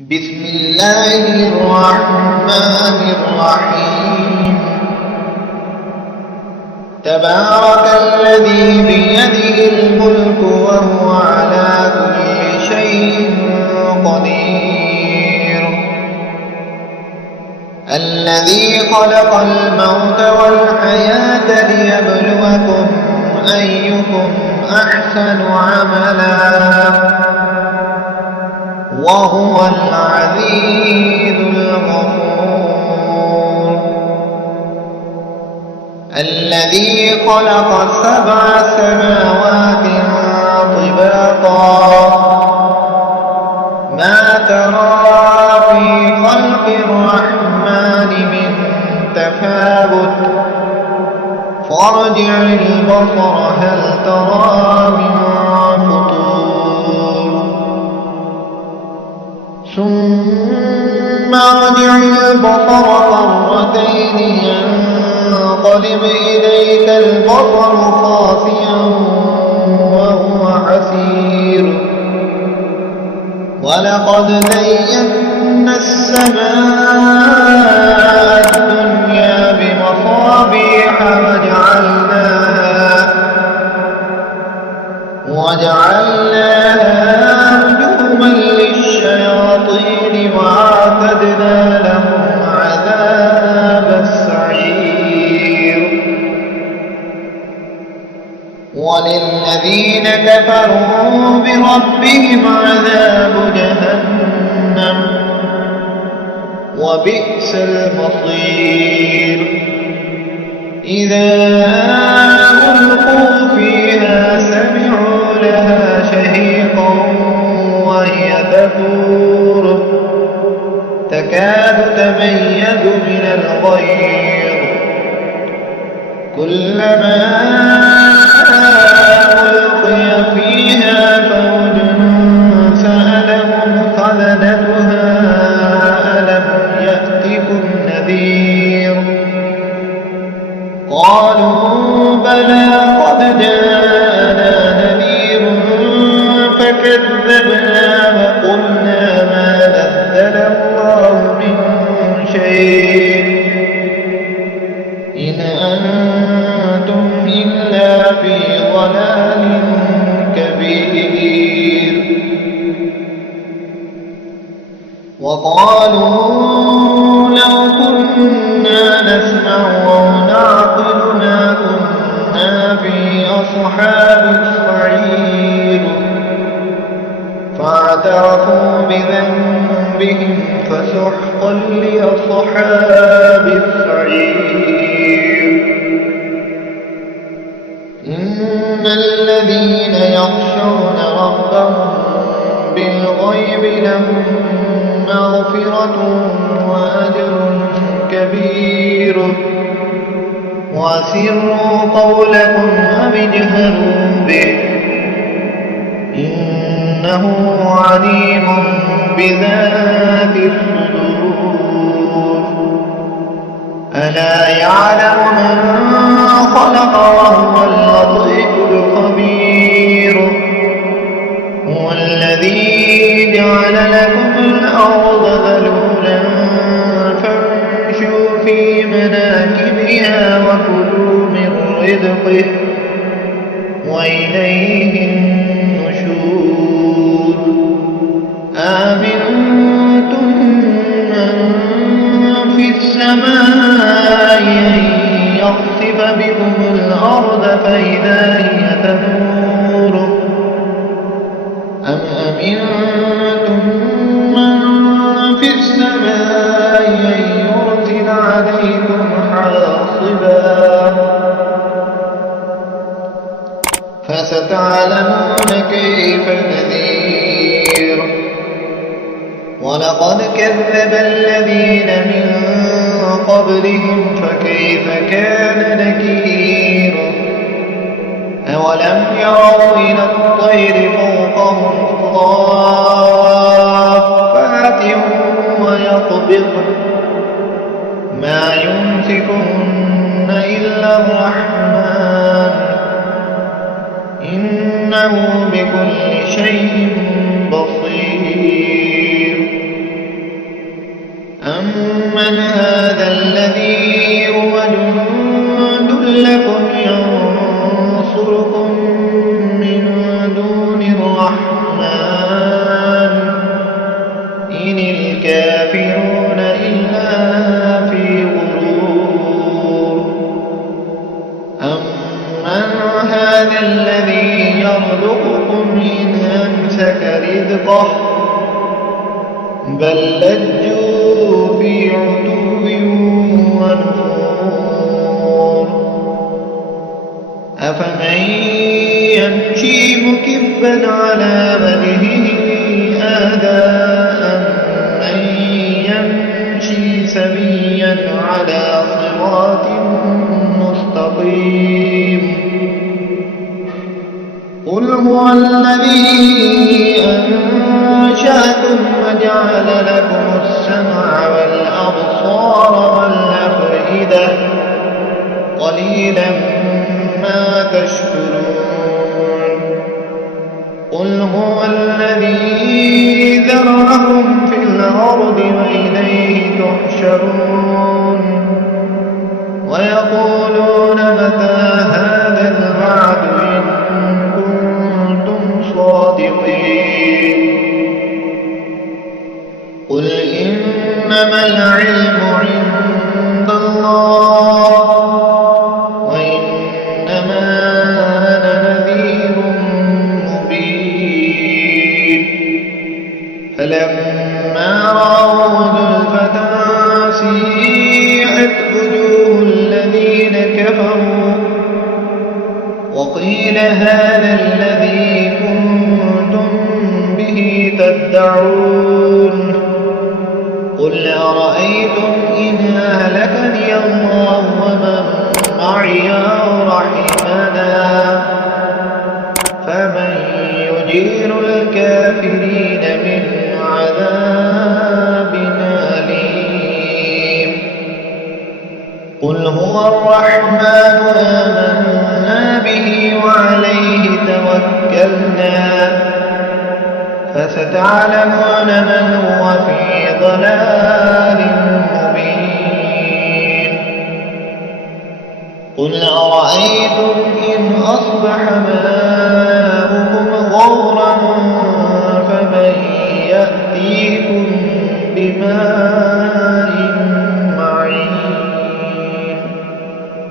بسم الله الرحمن الرحيم. تبارك الذي بيده الملك وهو على كل شيء قدير. الذي خلق الموت والحياة ليبلوكم أيكم أحسن عملا وهو العزيز الغفور. الذي خلق 7 سماوات طباقا ما ترى في خلق الرحمن من تفاوت فارجع البصر هل ترى من فطور ثم ارجع البصر مرتين ينقلب إليك البصر خاسئا وهو حسير. ولقد زينا السماء الدنيا بمصابيح وجعلناها رجوما للشياطين وأعتدنا لهم عذاب السعير. وللذين كفروا بربهم عذاب جهنم وبئس المصير. إذا ألقوا فيها سمعوا لها شهيقا وهي تفور تكاد تميز من الغيظ كلما ألقي فيها فوج سألهم خزنتها ألم يأتكم نذير قالوا بلى قد جاءنا نذير فكذبنا وقلنا ما نزل الله من شيء إن أنتم إلا في ضلال كبير. وقالوا لو كنا نسمع أو نعقل ما كنا في أصحاب السعير فاعترفوا بذنبهم فسحقا لأصحاب السعير. إن الذين يخشون ربهم بالغيب لهم مغفرة وأجر كبير. وأسروا قولكم أو اجهروا به إنه عليم بذات الصدور. ألا يعلم من خلق وهو اللطيف الخبير. هو الذي جعل لكم الأرض ذلولا فامشوا في مناكبها وكلوا من رزقه وإليه النشور. آمنتم من في السماء أن يخسف بكم الأرض فإذا هي تمور أم أمنتم من في السماء أن يرسل عليكم حاصبا فستعلمون كيف نذير. ولقد كذب الذين من قبلهم فكيف كان نكير. أولم يروا إلى الطير فوقهم صافات ويقبضن ما يمسكهن إلا الرحمن إنه بكل شيء بصير. الحنطة بل لجوا في عتو ونفور أفمن يمشي مكبا على وجهه أهدى أمن يمشي سويا على صراط مستقيم قل هو الذي أنشأكم وجعل لكم السمع والأبصار والأفئدة قليلا ما تشكرون قل هو الذي ذرأكم في الأرض وإليه تحشرون ويقولون متى هذا الوعد إن كنتم صادقين قل إنما العلم عند الله وإنما أنا نذير مبين فلما رأوا زلفة سيئت وجوه الذين كفروا وقيل هذا الذي كنتم به تدعون قل أرأيتم إن أهلكني الله ومن معي أو رحمنا فمن يجير الكافرين من عذاب أليم قل هو الرحمن آمنا به وعليه توكلنا فستعلمون من هو في ضلال مبين قل أرأيتم إن أصبح ماؤكم